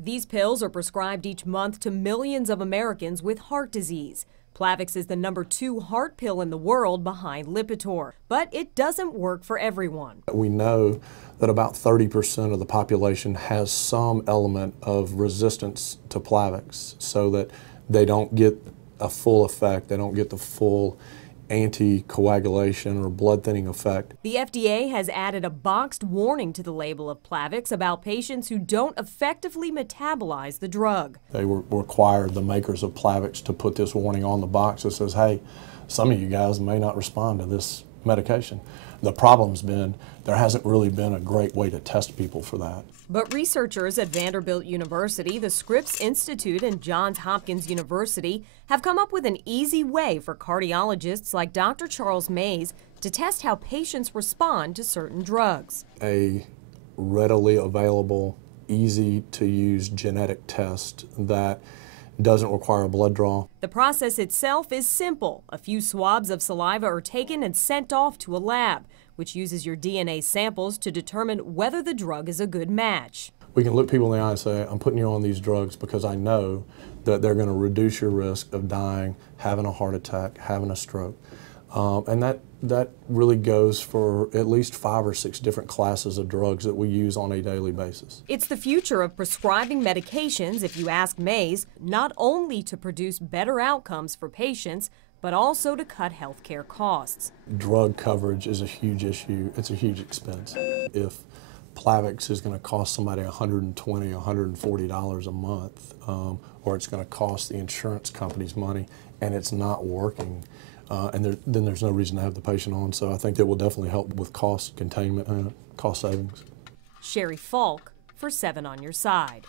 These pills are prescribed each month to millions of Americans with heart disease. Plavix is the #2 heart pill in the world behind Lipitor, but it doesn't work for everyone. We know that about 30% of the population has some element of resistance to Plavix, so that they don't get a full effect, they don't get the full anticoagulation or blood thinning effect. The FDA has added a boxed warning to the label of Plavix about patients who don't effectively metabolize the drug. They required the makers of Plavix to put this warning on the box that says, hey, some of you guys may not respond to this medication. The problem's been there hasn't really been a great way to test people for that. But researchers at Vanderbilt University, the Scripps Institute, and Johns Hopkins University have come up with an easy way for cardiologists like Dr. Charles Mayes to test how patients respond to certain drugs. A readily available, easy to use genetic test that doesn't require a blood draw. The process itself is simple. A few swabs of saliva are taken and sent off to a lab, which uses your DNA samples to determine whether the drug is a good match. We can look people in the eye and say, I'm putting you on these drugs because I know that they're going to reduce your risk of dying, having a heart attack, having a stroke. And that really goes for at least 5 or 6 different classes of drugs that we use on a daily basis. It's the future of prescribing medications, if you ask Mayes, not only to produce better outcomes for patients, but also to cut healthcare costs. Drug coverage is a huge issue. It's a huge expense. If Plavix is going to cost somebody $120, $140 a month, or it's going to cost the insurance companies money, and it's not working, then there's no reason to have the patient on. So I think it will definitely help with cost containment and cost savings. Sherry Falk for 7 on Your Side.